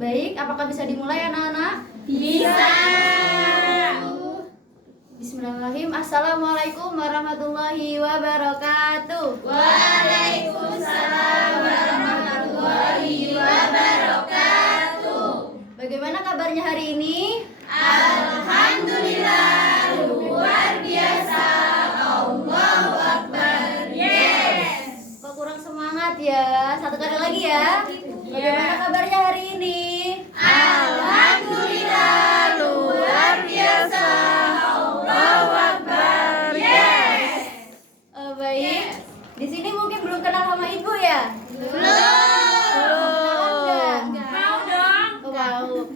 Baik, apakah bisa dimulai anak-anak? Bisa. Bismillahirrahmanirrahim. Assalamualaikum warahmatullahi wabarakatuh. Waalaikumsalam warahmatullahi wabarakatuh. Bagaimana kabarnya hari ini? Alhamdulillah, luar biasa. Allahu Akbar. Yes. Kok kurang semangat ya? Satu kali lagi ya. Bagaimana kabarnya hari ini? Alhamdulillah, luar biasa. Allahu Akbar. Yes. Baik. Di sini mungkin belum kenal sama ibu ya? Belum. Mau dong. Mau.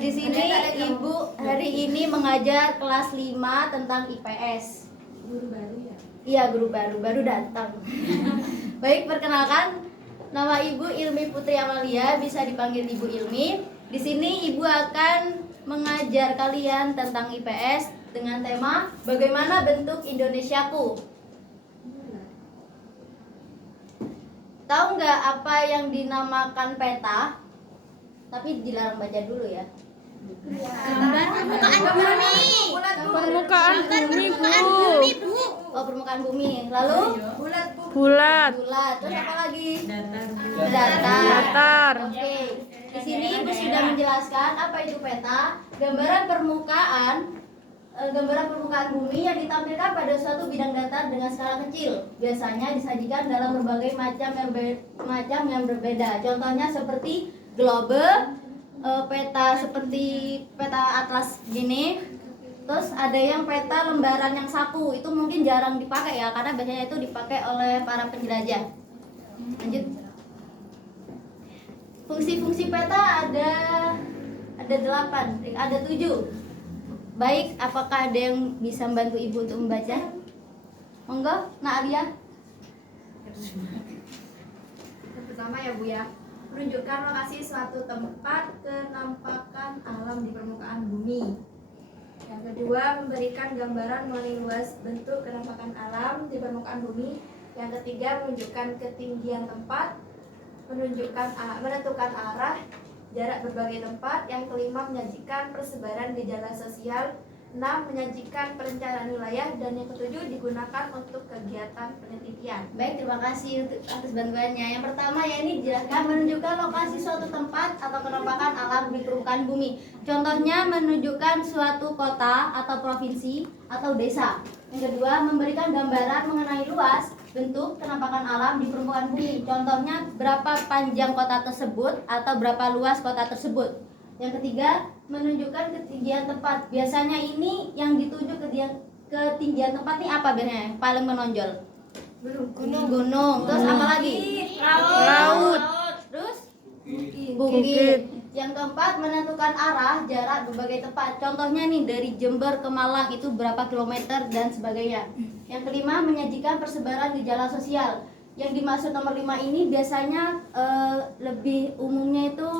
Di sini ibu hari ini mengajar kelas 5 tentang IPS. Guru baru ya? Iya, guru baru datang. Baik, perkenalkan, nama Ibu Ilmi Putri Amalia, bisa dipanggil Ibu Ilmi. Di sini Ibu akan mengajar kalian tentang IPS dengan tema bagaimana bentuk Indonesiaku. Tahu nggak apa yang dinamakan peta? Tapi dilarang baca dulu ya. Permukaan bumi, Bu. Oh, permukaan bumi. Lalu Bulat. Terus apa lagi? Datar. Oke. Di sini Ibu sudah menjelaskan apa itu peta, gambaran permukaan bumi yang ditampilkan pada suatu bidang datar dengan skala kecil. Biasanya disajikan dalam berbagai macam yang berbeda. Contohnya seperti globe, peta seperti peta atlas gini. Terus ada yang peta lembaran yang saku, itu mungkin jarang dipakai ya, karena biasanya itu dipakai oleh para penjelajah. Lanjut. Fungsi-fungsi peta ada 8, ada 7. Baik, apakah ada yang bisa membantu Ibu untuk membaca? Monggo, Nak Alia. Yang pertama ya Bu ya, menunjukkan lokasi suatu tempat kenampakan alam di permukaan bumi. Yang kedua, memberikan gambaran mengenai luas bentuk kenampakan alam di permukaan bumi. Yang ketiga, menunjukkan ketinggian tempat, menentukan arah, jarak berbagai tempat. Yang kelima, menyajikan persebaran gejala sosial. 6, menyajikan perencanaan wilayah. Dan yang ketujuh, digunakan untuk kegiatan penelitian. Baik, terima kasih atas bantuannya. Yang pertama ya, ini jelaskan menunjukkan lokasi suatu tempat atau kenampakan alam di permukaan bumi. Contohnya menunjukkan suatu kota atau provinsi atau desa. Yang kedua, memberikan gambaran mengenai luas bentuk kenampakan alam di permukaan bumi. Contohnya berapa panjang kota tersebut atau berapa luas kota tersebut. Yang ketiga, menunjukkan ketinggian tempat. Biasanya ini yang dituju ketinggian tempat ini apa biasanya? Paling menonjol. Gunung. Terus apa lagi? Laut. Terus bukit. Yang keempat, menentukan arah, jarak berbagai tempat. Contohnya nih dari Jember ke Malang itu berapa kilometer dan sebagainya. Yang kelima, menyajikan persebaran gejala sosial. Yang dimaksud nomor 5 ini biasanya lebih umumnya itu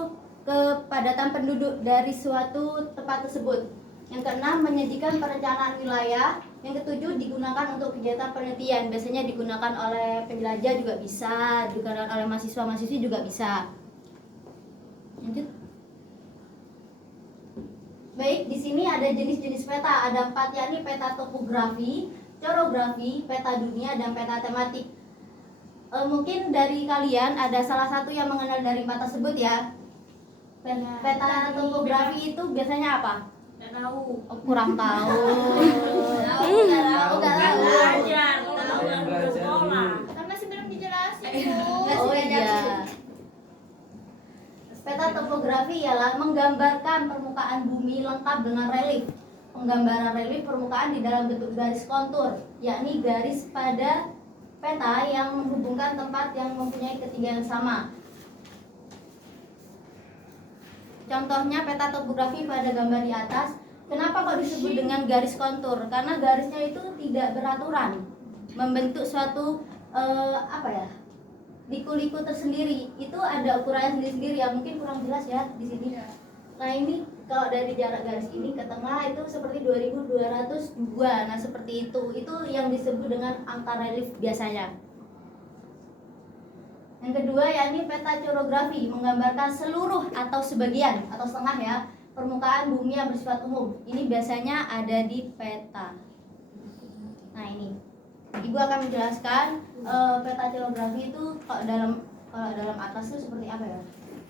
kepadatan penduduk dari suatu tempat tersebut. Yang keenam, menyajikan perencanaan wilayah. Yang ketujuh, digunakan untuk kegiatan penelitian. Biasanya digunakan oleh penjelajah juga bisa, digunakan oleh mahasiswa-mahasiswi juga bisa. Lanjut. Baik, di sini ada jenis-jenis peta. Ada 4, yakni peta topografi, chorografi, peta dunia, dan peta tematik. Mungkin dari kalian ada salah satu yang mengenal dari 4 tersebut ya. Peta topografi itu biasanya apa? Nggak tahu. Oh, kurang tahu. Kan masih belum dijelasin Oh iya. Peta topografi ialah menggambarkan permukaan bumi lengkap dengan relief. Penggambaran relief permukaan di dalam bentuk garis kontur, yakni garis pada peta yang menghubungkan tempat yang mempunyai ketinggian sama. Contohnya peta topografi pada gambar di atas. Kenapa kok disebut dengan garis kontur? Karena garisnya itu tidak beraturan, membentuk suatu liku-liku tersendiri. Itu ada ukurannya sendiri-sendiri ya. Mungkin kurang jelas ya di sini. Nah ini kalau dari jarak garis ini ke tengah itu seperti 2202. Nah seperti itu. Itu yang disebut dengan angka relief biasanya. Yang kedua yakni peta chorografi, menggambarkan seluruh atau sebagian atau setengah ya permukaan bumi yang bersifat umum. Ini biasanya ada di peta. Nah ini, Ibu akan menjelaskan peta chorografi itu kalau dalam atlas itu seperti apa ya?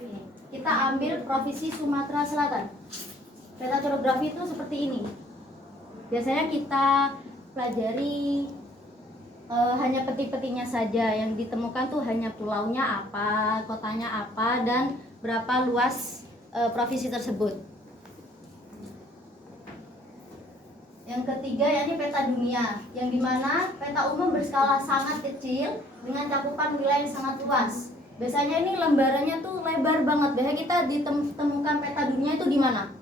Ini. Kita ambil provinsi Sumatera Selatan. Peta chorografi itu seperti ini. Biasanya kita pelajari hanya peti-petinya saja, yang ditemukan tuh hanya pulaunya apa, kotanya apa, dan berapa luas provinsi tersebut. Yang ketiga yakni peta dunia, yang dimana peta umum berskala sangat kecil dengan cakupan wilayah yang sangat luas. Biasanya ini lembarannya tuh lebar banget. Biasanya kita ditemukan peta dunia itu di mana?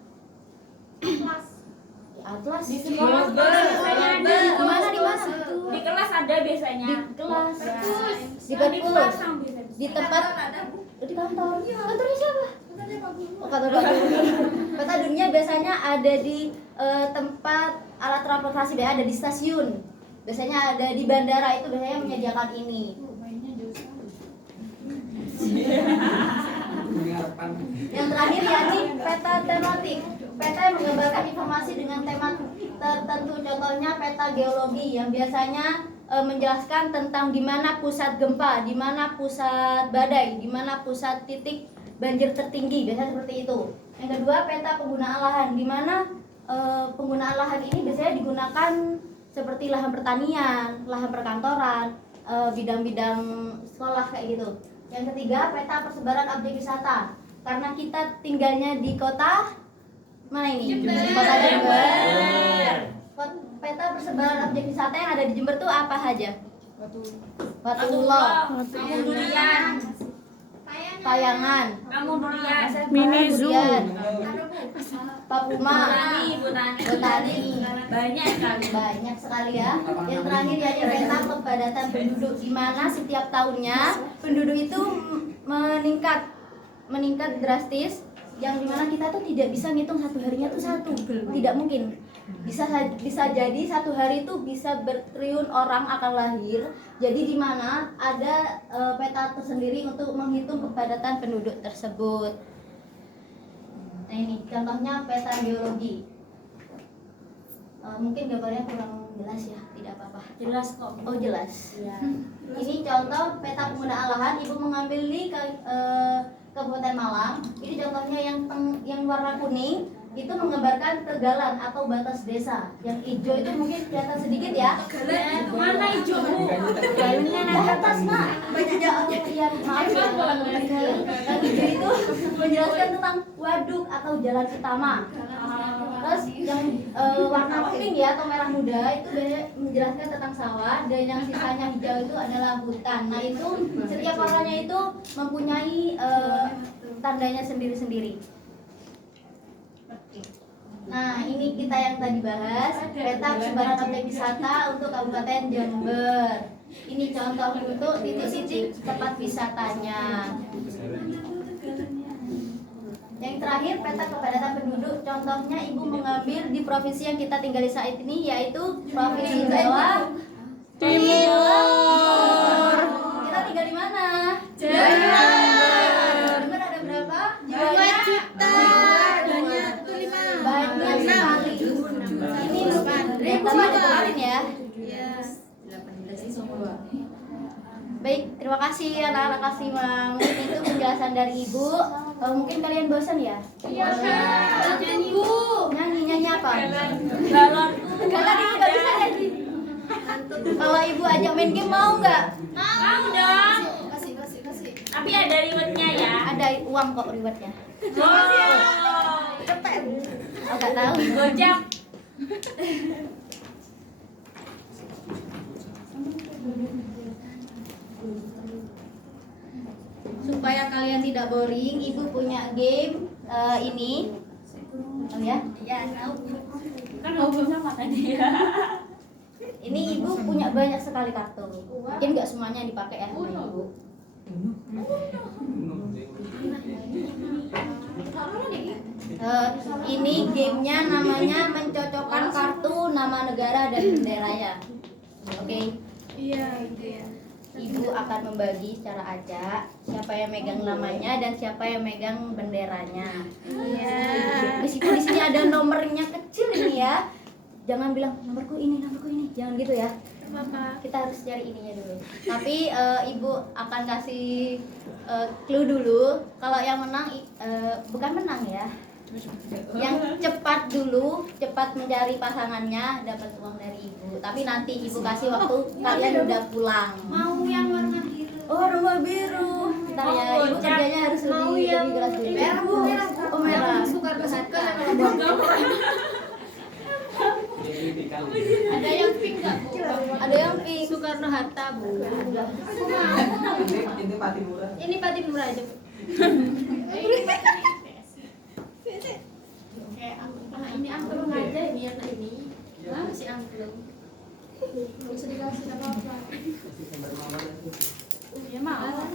Atlas. Di sekolah biasanya ada. Di mana? Di kelas ada biasanya. Di kelas. Di Di perpus. pasang biasanya. Di tempat. Di kantor. Kantornya siapa? Oh, kantor Pak Guru. Peta dunia biasanya ada di tempat alat transportasi, ada di stasiun. Biasanya ada di bandara, itu biasanya menyediakan ini. Yang terakhir yakni peta tematik. Peta yang menggambarkan informasi dengan tema tertentu. Contohnya peta geologi yang biasanya menjelaskan tentang di mana pusat gempa, di mana pusat badai, di mana pusat titik banjir tertinggi. Biasanya seperti itu. Yang kedua peta penggunaan lahan, di mana penggunaan lahan ini biasanya digunakan seperti lahan pertanian, lahan perkantoran, bidang-bidang sekolah kayak gitu. Yang ketiga peta persebaran objek wisata, karena kita tinggalnya di kota mana ini? Kota Jember. Peta persebaran objek wisata yang ada di Jember tuh apa aja? Watullah, Kamu durian. Payangan, Kamu durian. Mini zoo. Papuma, Botani. Banyak sekali ya. Yang terakhir ya peta kepadatan penduduk, di mana setiap tahunnya penduduk itu meningkat drastis, yang dimana kita tuh tidak bisa ngitung satu harinya tuh satu, tidak mungkin. Bisa jadi satu hari itu bisa bertriliun orang akan lahir. Jadi di mana ada peta tersendiri untuk menghitung kepadatan penduduk tersebut. Nah ini contohnya peta geologi. Mungkin gambarnya kurang jelas ya, tidak apa-apa. Jelas kok. Oh jelas. Iya. Ini contoh peta penggunaan lahan. Ibu mengambil di Kabupaten Malang. Ini contohnya yang warna kuning itu menggambarkan tegalan atau batas desa. Yang hijau itu mungkin kelihatan sedikit ya. Mana hijau? Tegalannya di atas nak. Ya maaf ya teman-teman kecil. Yang hijau itu menjelaskan tentang waduk atau jalan utama. Terus yang warna pink ya atau merah muda itu menjelaskan tentang sawah, dan yang sisanya hijau itu adalah hutan. Nah itu setiap warnanya itu mempunyai tandanya sendiri-sendiri. Nah ini kita yang tadi bahas peta persebaran objek wisata untuk Kabupaten Jember. Ini contoh untuk titik-titik tempat wisatanya. Yang terakhir peta kepadatan penduduk. Contohnya ibu mengambil di provinsi yang kita tinggali saat ini, yaitu Provinsi Jawa Timur. Kita tinggal di mana? Jember ada berapa? Banyak sekali. Ini pertama dikelarin ya. Baik, terima kasih anak-anak kelas 5. Mungkin itu penjelasan dari ibu. Mungkin kalian bosan ya? Iya. Nyanyi apa? Galon. Galon ibu nggak bisa nyanyi. Kalau ibu ajak main game mau nggak? Mau dong. Kasih. Tapi ada rewardnya ya. Ada uang kok rewardnya. Oh. Oh nggak tahu. Gojek. Supaya kalian tidak boring, ibu punya game ini. Oh ya? Ya tahu. Kan ngobrol sama tadi ya. Ini ibu punya banyak sekali kartu. Mungkin nggak semuanya yang dipakai ya sama ibu. Ini gamenya namanya mencocokkan kartu nama negara dan benderanya. Oke. Iya, gitu ya. Ibu akan membagi secara acak siapa yang megang namanya dan siapa yang megang benderanya. Meskipun di sini ada nomornya kecil ini ya. Jangan bilang nomorku ini, jangan gitu ya. Kita harus cari ininya dulu. Tapi ibu akan kasih clue dulu. Kalau yang menang bukan menang ya. Yang cepat dulu, cepat mencari pasangannya dapat uang dari ibu. Tapi nanti ibu kasih waktu kalian udah pulang. Mau yang warna biru. Oh, nomor biru. Bentar ya, ibu kerjanya harus lebih keras dulu. Merah bu. Oh, merah. Suka Ada yang pink nggak bu? Ada yang pink. Soekarno Hatta bu. Ini pati murah aja. Ini angklung aja ini yang ini. Masih angklung. Bisa dikasih apa-apa. Ya mau.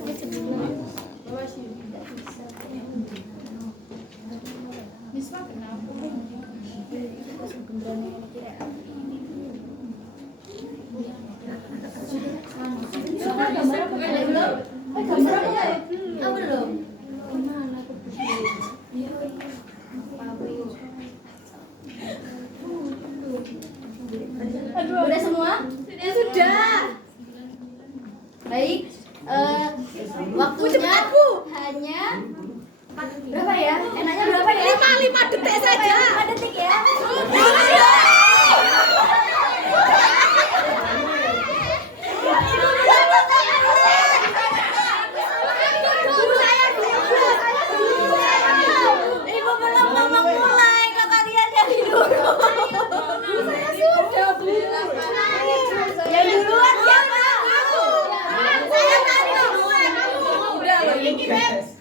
Bawa sini. Bisa kenapa? Belum. Udah semua? Sudah. Baik. Waktunya hanya berapa ya? Enaknya berapa ya? 5 detik saja. 5 detik ya. Ibu belum ngomong mulai, kok kalian dari dulu. Saya sudah bu. Yang duluan siapa? Saya tadi duluan. Udah loh ini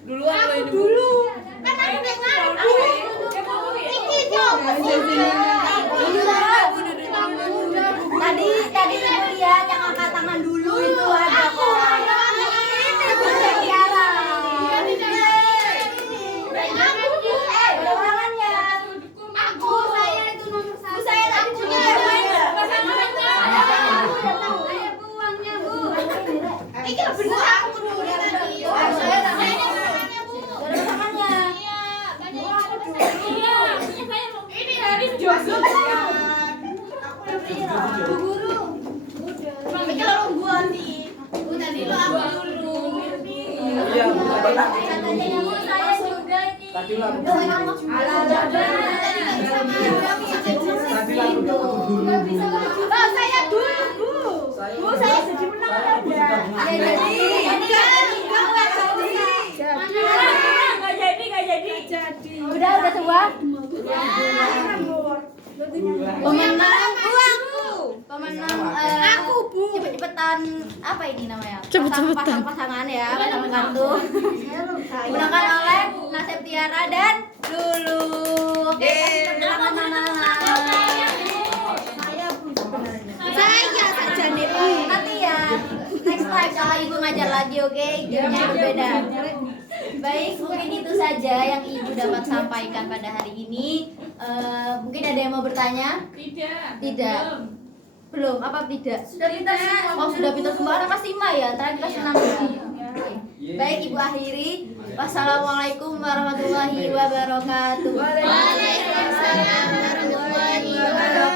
duluan loh ini dulu. Kan aku dengar. Tadi ibu lihat yang angkat tangan dulu itu ada kok. Ini Bu Tiara. Tangannya. Aku saya itu nomor 1. Bu saya tadi punya saya uangnya Bu. Ini bener aku dulu tadi. Saya tangannya Bu. Tangannya. Iya, banyak Iya, punya saya mau. Ini dari Joshua. Bu guru. Sampai kalau gua nih. Bu tadi lo aku dulu. Iya, Bu. Katanya yang mau saya juga nih. Tadi lah. Saya dulu, Bu. Bu, saya jadi menang ya. Nggak jadi. Udah semua? Pemenang pemenang aku Bu. Cepet-cepetan apa ini namanya? Cepet-cepetan. Pasangan ya, pasang kartu. Dimenangkan oleh Nasib Tiara dan Lulu. Oke, tangan saya saja nih Bu. Nanti ya. Next time kalau Ibu ngajar lagi, oke? Gamenya berbeda. Baik, mungkin itu saja yang Ibu dapat sampaikan pada hari ini. Mungkin ada yang mau bertanya? Tidak. Belum. Apa tidak? Sudah pintar semua. Oh, sudah pintar semua. Anak kelas 5 ya? Terakhir kelas 6 ya? Baik, Ibu akhiri. Wassalamualaikum warahmatullahi wabarakatuh. Waalaikumsalam warahmatullahi wabarakatuh.